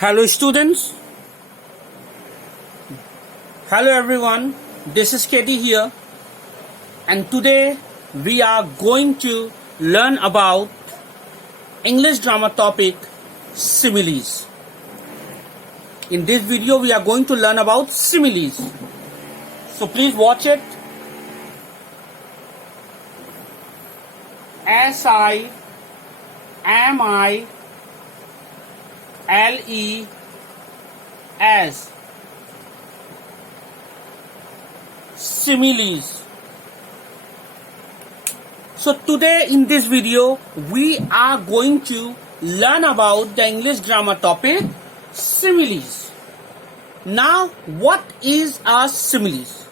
Hello students, hello everyone, this is Katie here and today we are going to learn about English grammar topic similes. In this video we are going to learn about similes. So please watch it. S-I-M-I L-E-S similes. So today in this video we are going to learn about the English grammar topic similes. Now what is a similes?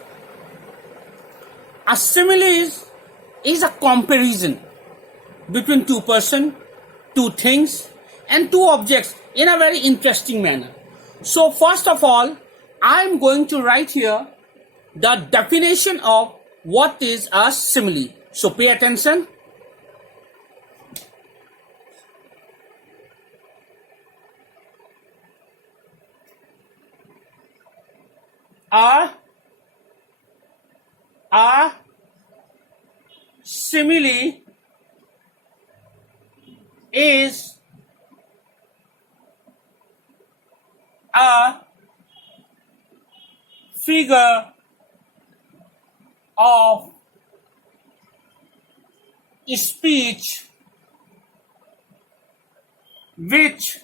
A similes is a comparison between two persons, two things and two objects in a very interesting manner. So first of all, I am going to write here the definition of what is a simile. So pay attention. A simile is a figure of speech which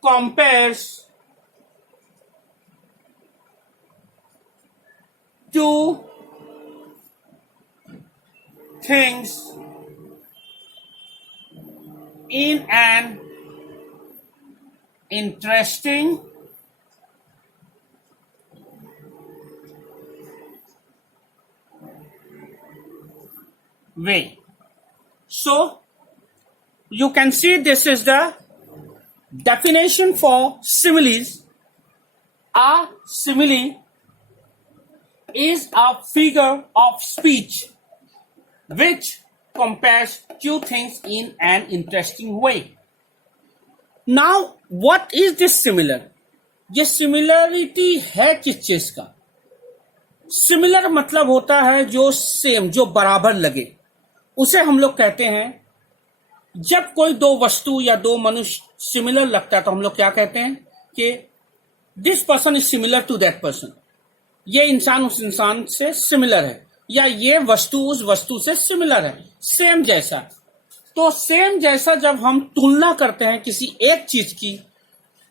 compares two things in an interesting way. So you can see this is the definition for similes. A simile is a figure of speech which compares two things in an interesting way. Now what is this similar? ये similarity है किस चीज का? Similar मतलब होता है जो same, जो बराबर लगे, उसे हम लोग कहते हैं। जब कोई दो वस्तु या दो मनुष्य सिमिलर लगता है तो हम लोग क्या कहते हैं कि this person is similar to that person, ये इंसान उस इंसान से सिमिलर है, या ये वस्तु उस वस्तु से सिमिलर है, सेम जैसा। तो सेम जैसा जब हम तुलना करते हैं किसी एक चीज की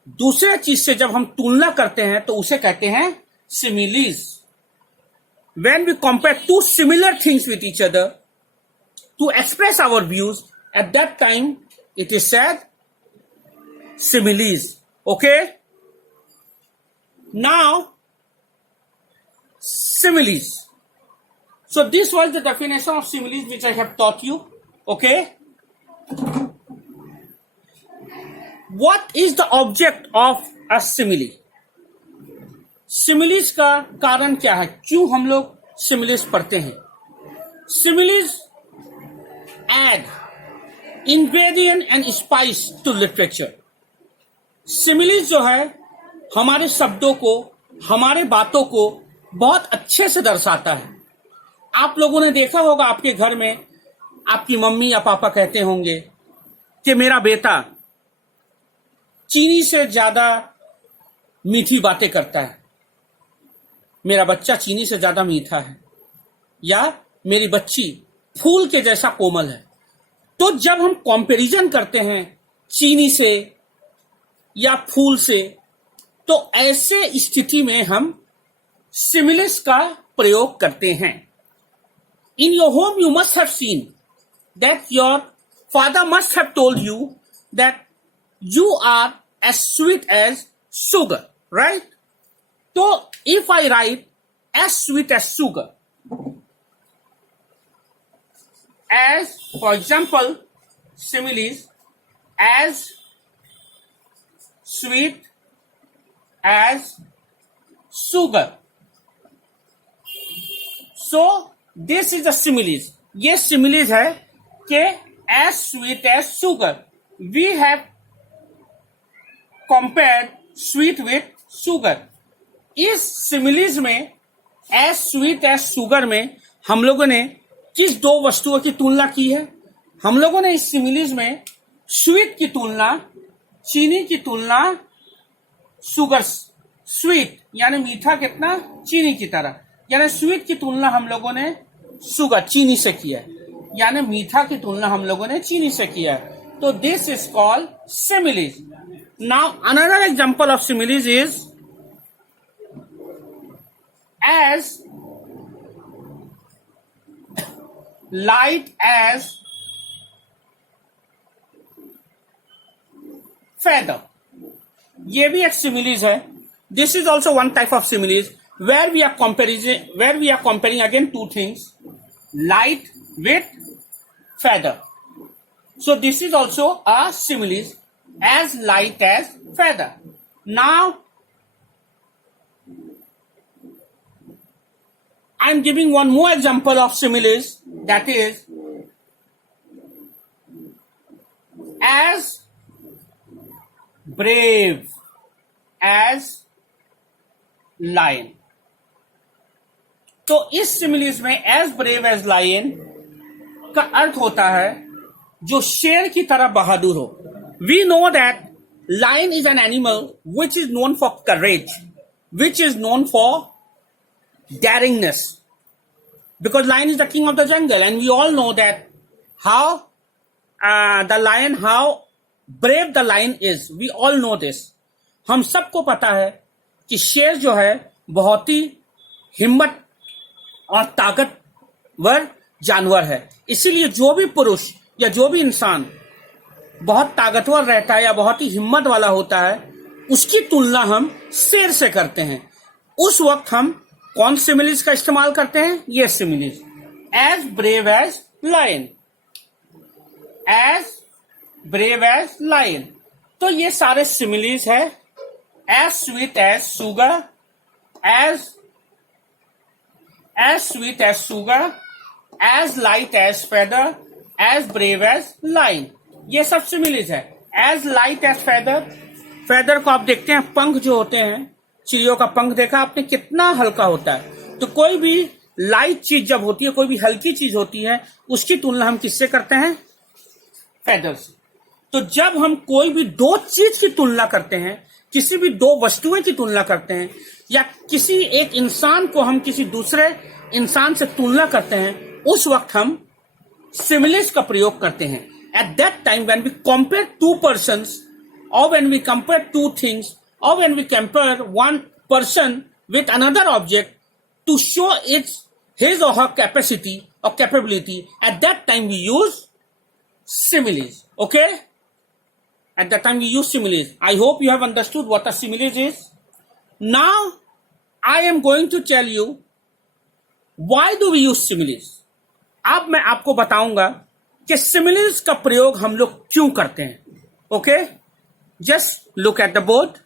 दूसरे चीज से, जब हम तुलना करते हैं तो उसे कहते हैं similes. When we compare two similar things with each other to express our views, at that time it is said similes. Okay? Now, similes. So this was the definition of similes which I have taught you. Okay? What is the object of a simile? Similes का कारण क्या है, क्यों हम लोग similes पढ़ते हैं? Similes add ingredient and spice to literature. Similes जो है हमारे शब्दों को, हमारे बातों को बहुत अच्छे से दर्शाता है। आप लोगों ने देखा होगा आपके घर में आपकी मम्मी या पापा कहते होंगे कि मेरा बेटा चीनी से ज्यादा मीठी बातें करता है, मेरा बच्चा चीनी से ज्यादा मीठा है, या मेरी बच्ची फूल के जैसा कोमल है। तो जब हम कंपैरिजन करते हैं चीनी से या फूल से, तो ऐसे स्थिति में हम सिमिलिस का प्रयोग करते हैं। In your home you must have seen that your father must have told you that you are as sweet as sugar, right? So if I write as sweet as sugar, as for example, similes as sweet as sugar. So this is the similes. ये similes है कि as sweet as sugar. We have compared sweet with sugar. इस similes में as sweet as sugar में हम लोगों ने किस दो वस्तुओं की तुलना की है? हम लोगों ने इस सिमिलीज में स्वीट की तुलना, चीनी की तुलना, शुगर स्वीट यानी मीठा कितना, चीनी की तरह, यानी स्वीट की तुलना हम लोगों ने शुगर चीनी से किया है, यानी मीठा की तुलना हम लोगों ने चीनी से किया है। तो this is called similes. Now another example of similes is as light as feather। ये भी एक सिमिलीज है। This is also one type of similes where we are comparing again two things, light with feather। So this is also a simile, as light as feather। Now I am giving one more example of similes, that is as brave as lion। तो इस similes में as brave as lion का अर्थ होता है जो शेर की तरह बहादुर हो। We know that lion is an animal which is known for courage, which is known for daringness, because lion is the king of the jungle, and we all know that how how brave the lion is। We all know this। हम सबको पता है कि शेर जो है बहुत ही हिम्मत और ताकतवर जानवर है। इसीलिए जो भी पुरुष या जो भी इंसान बहुत ताकतवर रहता है या बहुत ही हिम्मत वाला होता है, उसकी तुलना हम शेर से करते हैं। उस वक्त हम कौन सिमिलीज का इस्तेमाल करते हैं? ये similes, as brave as lion, as brave as lion. तो ये सारे सिमिलीज है। As sweet as sugar, as sweet as sugar, as light as feather, as brave as lion. ये सब सिमिलीज है। As light as feather, feather को आप देखते हैं, पंख जो होते हैं, चिड़ियों का पंख देखा आपने कितना हल्का होता है। तो कोई भी लाइट चीज जब होती है, कोई भी हल्की चीज होती है, उसकी तुलना हम किससे करते हैं? फेदर से। तो जब हम कोई भी दो चीज की तुलना करते हैं, किसी भी दो वस्तुएं की तुलना करते हैं, या किसी एक इंसान को हम किसी दूसरे इंसान से तुलना करते हैं, उस वक्त हम सिमिलीज का प्रयोग करते हैं। At that time when we compare two persons, और when we compare two things, or when we compare one person with another object to show his or her capacity or capability, at that time we use similes। Okay, at that time we use similes। I hope you have understood what a simile is। Now I am going to tell you why do we use similes। अब मैं आपको बताऊंगा कि similes का प्रयोग हम लोग क्यों करते हैं। Okay, just look at the board।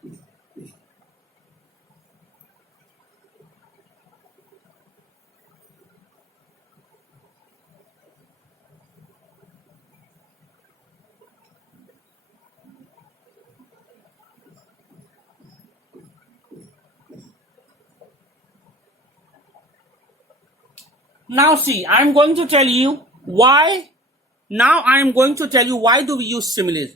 Now see, I am going to tell you why। Now I am going to tell you why do we use similes।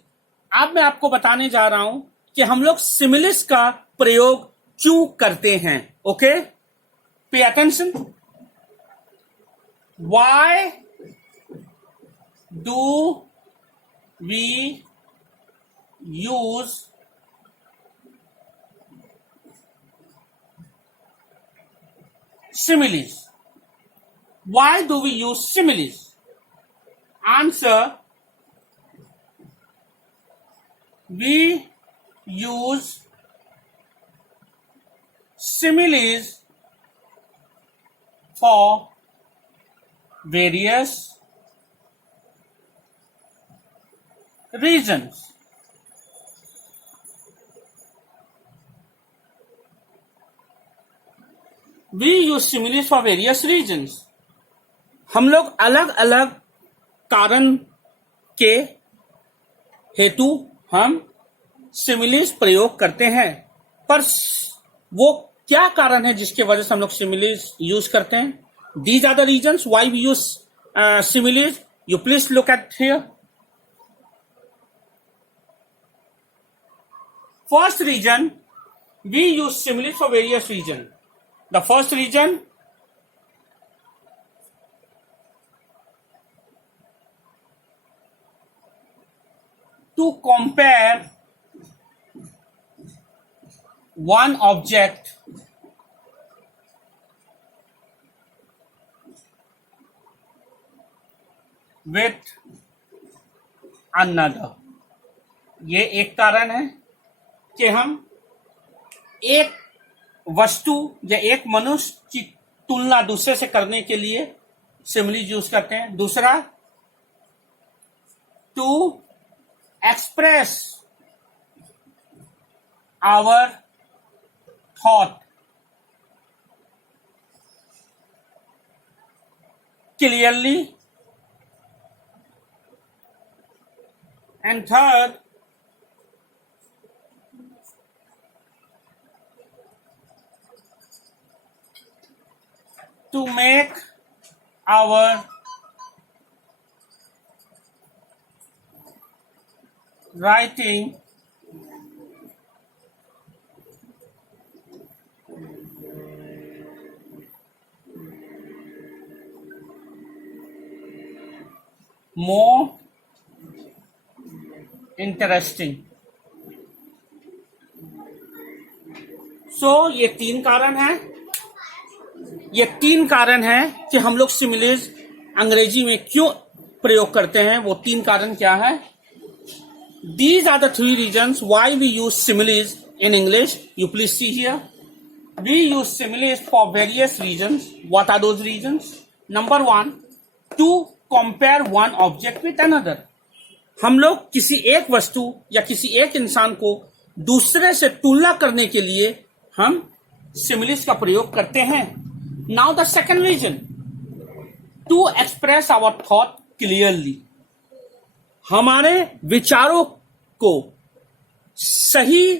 अब मैं आपको बताने जा रहा हूं कि हम लोग सिमिलीज का प्रयोग क्यों करते हैं। Okay, pay attention. Why do we use similes? Why do we use similes? Answer: we use similes for various reasons। We use similes for various reasons। हम लोग अलग अलग कारण के हेतु हम सिमिलीज प्रयोग करते हैं। पर वो क्या कारण है जिसके वजह से हम लोग सिमिलीज यूज करते हैं? These are the reasons why we use similes. You please look at here. First reason, we use similes for various reasons. The first reason, to compare one object with another। ये एक कारण है कि हम एक वस्तु या एक मनुष्य की तुलना दूसरे से करने के लिए सिमिलीज यूज करते हैं। दूसरा, to express our thought clearly. And third, to make our writing more interesting। So ये तीन कारण हैं। ये तीन कारण है कि हम लोग सिमिलीज अंग्रेजी में क्यों प्रयोग करते हैं। वो तीन कारण क्या है? These are the three reasons why we use similes in English. You please see here. We use similes for various reasons. What are those reasons? Number one, to compare one object with another. हम लोग किसी एक वस्तु या किसी एक इंसान को दूसरे से तुलना करने के लिए हम सिमिलीज का प्रयोग करते हैं। Now the second reason, to express our thought clearly। हमारे विचारों को सही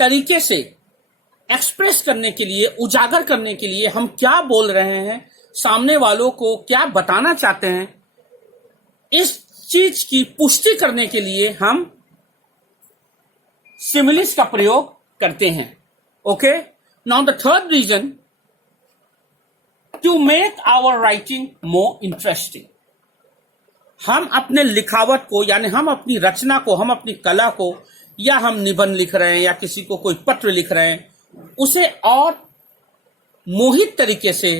तरीके से एक्सप्रेस करने के लिए, उजागर करने के लिए, हम क्या बोल रहे हैं, सामने वालों को क्या बताना चाहते हैं, इस चीज की पुष्टि करने के लिए हम सिमिलीज का प्रयोग करते हैं। Okay, now the third reason, to make our writing more interesting. हम अपने लिखावट को, यानी हम अपनी रचना को, हम अपनी कला को, या हम निबंध लिख रहे हैं या किसी को कोई पत्र लिख रहे हैं, उसे और मोहित तरीके से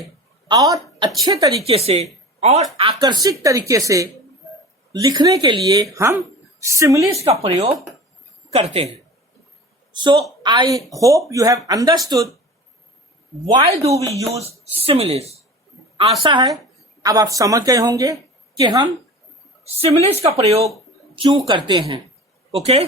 और अच्छे तरीके से और आकर्षक तरीके से लिखने के लिए हम सिमिलीज का प्रयोग करते हैं। So I hope you have understood Why do we use similes? आशा है अब आप समझ गए होंगे कि हम सिमिलीज का प्रयोग क्यों करते हैं। Okay,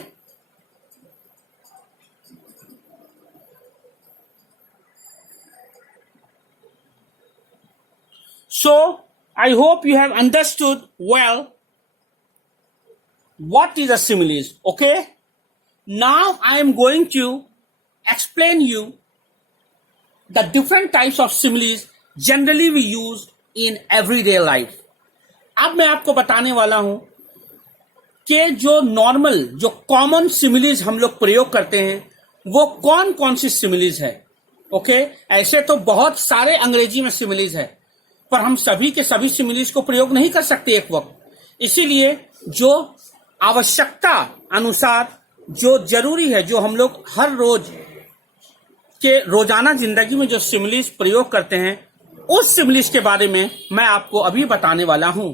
so I hope you have understood well what is a similes. Okay, now I am going to explain you the different types of similes generally we use in everyday life। अब मैं आपको बताने वाला हूं कि जो normal, जो common similes हम लोग प्रयोग करते हैं वो कौन कौन सी सिमिलीज है। ओके, ऐसे तो बहुत सारे अंग्रेजी में सिमिलीज है, पर हम सभी के सभी सिमिलीज को प्रयोग नहीं कर सकते एक वक्त। इसीलिए जो आवश्यकता अनुसार, जो जरूरी है, जो हम लोग हर रोज के रोजाना जिंदगी में जो सिमिलीज प्रयोग करते हैं, उस सिमिलीज के बारे में मैं आपको अभी बताने वाला हूं।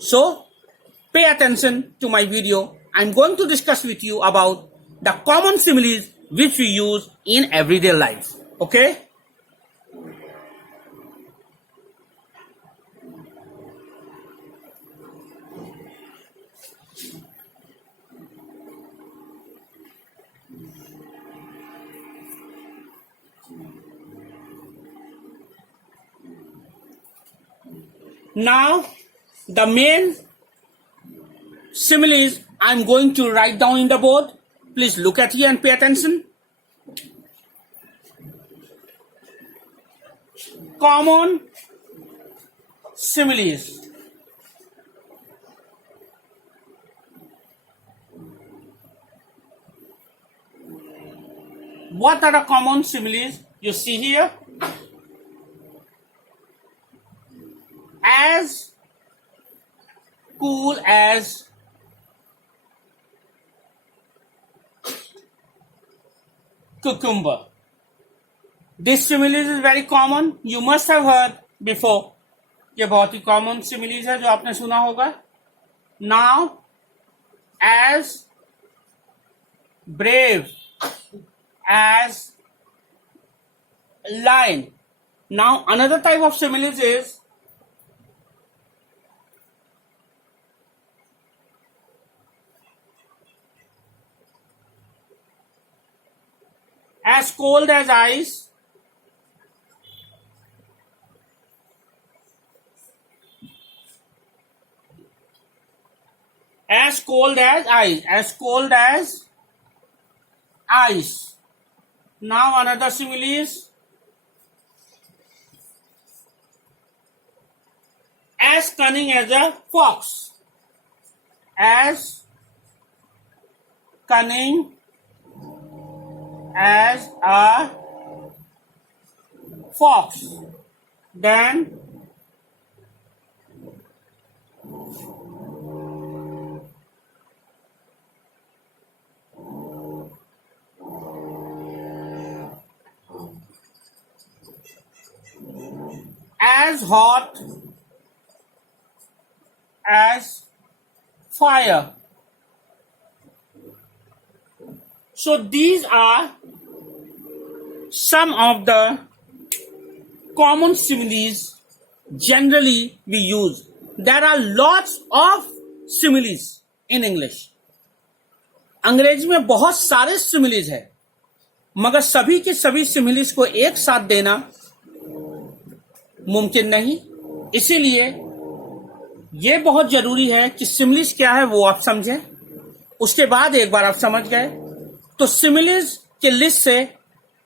So pay attention to my video. I am going to discuss with you about the common similes which we use in everyday life. Okay, now the main similes I'm going to write down in the board. Please look at here and pay attention. Common similes. What are the common similes you see here? As cool as cucumber. This simile is very common. You must have heard before. ये बहुत ही common simile है जो आपने सुना होगा. Now, as brave as lion. Now, another type of similes is as cold as ice. As cold as ice. As cold as ice. Now another simile is as cunning as a fox. As cunning as a fox. Then as hot as fire. So these are some of the common similes generally we use. There are lots of similes in English. अंग्रेजी में बहुत सारे similes है, मगर सभी के सभी similes को एक साथ देना मुमकिन नहीं. इसीलिए यह बहुत जरूरी है कि सिमिलीज क्या है वो आप समझें. उसके बाद एक बार आप समझ गए तो सिमिलीज के लिस्ट से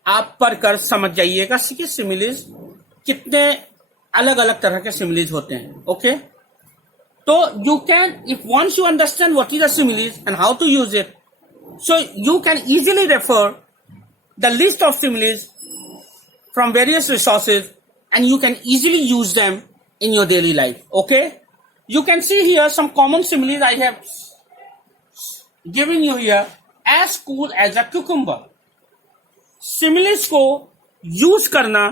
आप पढ़कर समझ जाइएगा कि सिमिलीज कितने अलग अलग तरह के सिमिलीज होते हैं. ओके, तो you can, if once you understand what is a similes and how to use it, so you can easily refer the list of similes from various resources and you can easily use them in your daily life. Okay, you can see here some common similes I have given you here. As cool as a cucumber. Similes को use करना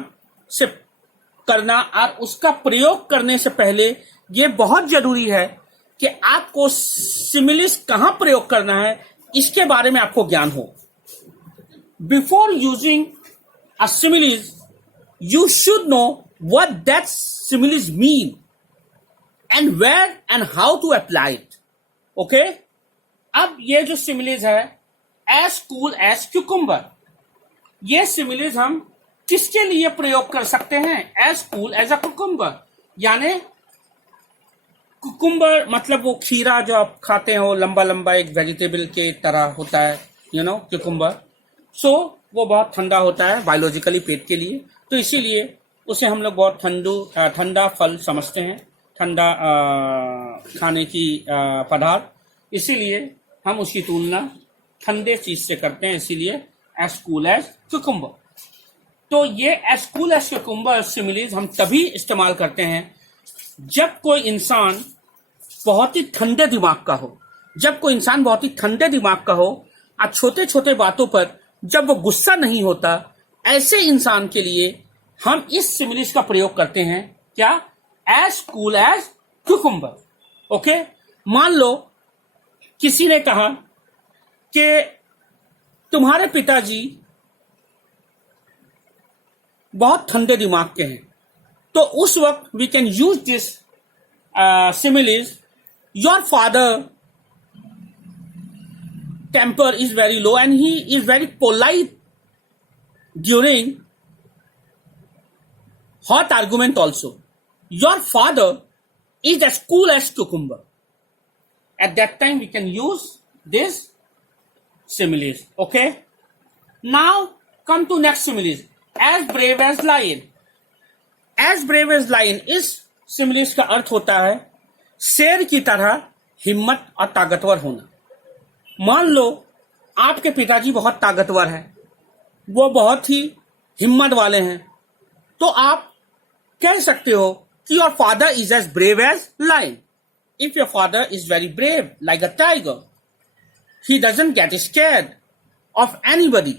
और उसका प्रयोग करने से पहले यह बहुत जरूरी है कि आपको सिमिलिस कहां प्रयोग करना है इसके बारे में आपको ज्ञान हो. Before using a similes you should know what that similes mean and where and how to apply it. Okay, अब ये जो सिमिलिस है एज कूल एज क्यूकम्बर, ये सिमिलिस हम किसके लिए प्रयोग कर सकते हैं? As cool as a cucumber, यानी कुकुम्बर मतलब वो खीरा जो आप खाते हो, लंबा लंबा एक वेजिटेबल के तरह होता है, यू नो, कुकुम्बर. सो वो बहुत ठंडा होता है बायोलॉजिकली पेट के लिए, तो इसीलिए उसे हम लोग बहुत ठंडा फल समझते हैं, ठंडा खाने की पदार्थ. इसीलिए हम उसकी तुलना ठंडे चीज से करते हैं, इसीलिए एज कूल एज कुकुम्बर. तो ये as cool as cucumber similes हम तभी इस्तेमाल करते हैं जब कोई इंसान बहुत ही ठंडे दिमाग का हो. जब कोई इंसान बहुत ही ठंडे दिमाग का हो और छोटे छोटे बातों पर जब वो गुस्सा नहीं होता, ऐसे इंसान के लिए हम इस सिमिलिस का प्रयोग करते हैं. क्या? As cool as cucumber. Okay, मान लो किसी ने कहा कि तुम्हारे पिताजी बहुत ठंडे दिमाग के हैं, तो उस वक्त we can use this similes. Your father temper is very low and he is very polite during hot argument also. Your father is as cool as cucumber. at that time we can use this similes. Okay. Now come to next similes. As brave as lion. As brave as lion, इस similes का अर्थ होता है शेर की तरह हिम्मत और ताकतवर होना. मान लो आपके पिताजी बहुत ताकतवर हैं, वो बहुत ही हिम्मत वाले हैं, तो आप कह सकते हो कि your father is as brave as lion. If your father is very brave like a tiger, he doesn't get scared of anybody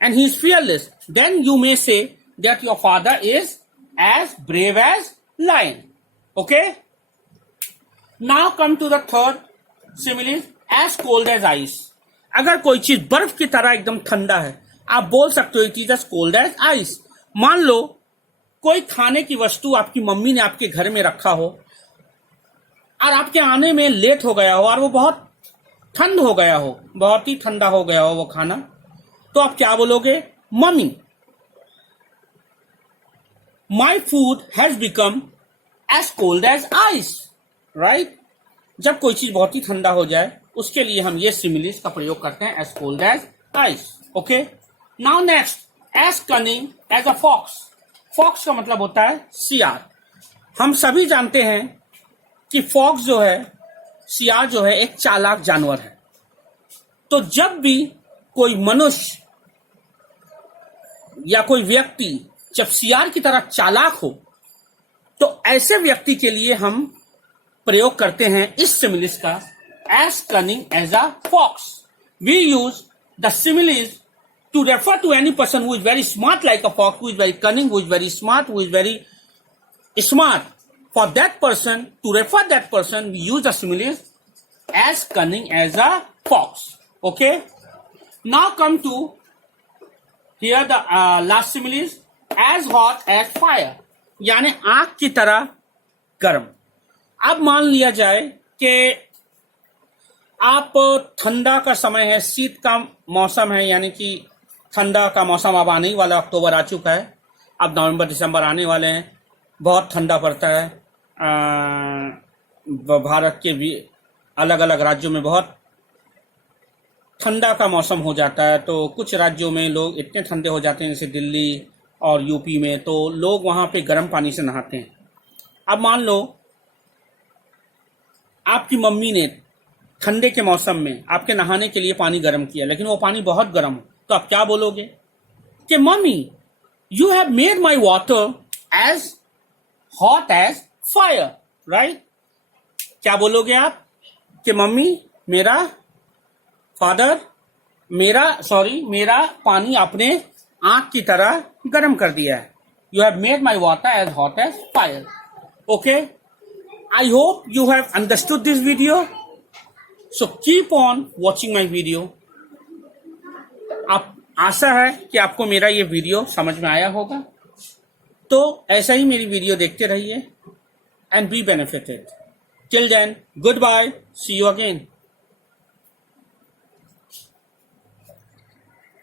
and he is fearless, then you may say that your father is as brave as lion. Okay, now come to the third simile, as cold as ice. अगर कोई चीज बर्फ की तरह एकदम ठंडा है, आप बोल सकते हो it is as cold as ice. मान लो कोई खाने की वस्तु आपकी मम्मी ने आपके घर में रखा हो और आपके आने में लेट हो गया हो और वो बहुत ठंड हो गया हो, बहुत ही ठंडा हो गया हो वो खाना, तो आप क्या बोलोगे? Mummy, my food has become as cold as ice. Right. जब कोई चीज बहुत ही ठंडा हो जाए उसके लिए हम ये सिमिलिस का प्रयोग करते हैं, as cold as ice. Okay. Now next, as cunning as a fox. Fox का मतलब होता है सियार. हम सभी जानते हैं कि फॉक्स जो है, सियार जो है, एक चालाक जानवर है. तो जब भी कोई मनुष्य या कोई व्यक्ति जब सियार की तरह चालाक हो, तो ऐसे व्यक्ति के लिए हम प्रयोग करते हैं इस सिमिलिस का, as cunning as a fox. We use the similes to refer to any person who is very smart like a fox, who is very cunning, who is very smart, who is very smart. For that person, to refer that person, we use the similes as cunning as a fox. Okay. Now come to here the last similes, as hot as fire. यानी आग की तरह गर्म. अब मान लिया जाए कि आप ठंडा का समय है, शीत का मौसम है, यानी कि ठंडा का मौसम अब आने ही वाला, अक्टूबर आ चुका है, अब नवंबर दिसंबर आने वाले हैं, बहुत ठंडा पड़ता है. भारत के भी अलग अलग राज्यों में बहुत ठंडा का मौसम हो जाता है. तो कुछ राज्यों में लोग इतने ठंडे हो जाते हैं, जैसे दिल्ली और यूपी में, तो लोग वहाँ पे गर्म पानी से नहाते हैं. अब मान लो आपकी मम्मी ने ठंडे के मौसम में आपके नहाने के लिए पानी गर्म किया, लेकिन वो पानी बहुत गर्म हो, तो आप क्या बोलोगे? कि mummy, you have made my water as hot as fire. Right. क्या बोलोगे आप? कि मम्मी, मेरा पानी आपने आग की तरह गर्म कर दिया है. You have made my water as hot as fire. Okay. I hope you have understood this video. So keep on watching my video. आप आशा है कि आपको मेरा ये वीडियो समझ में आया होगा. तो ऐसा ही मेरी वीडियो देखते रहिए and be benefited. Till then, goodbye, see you again.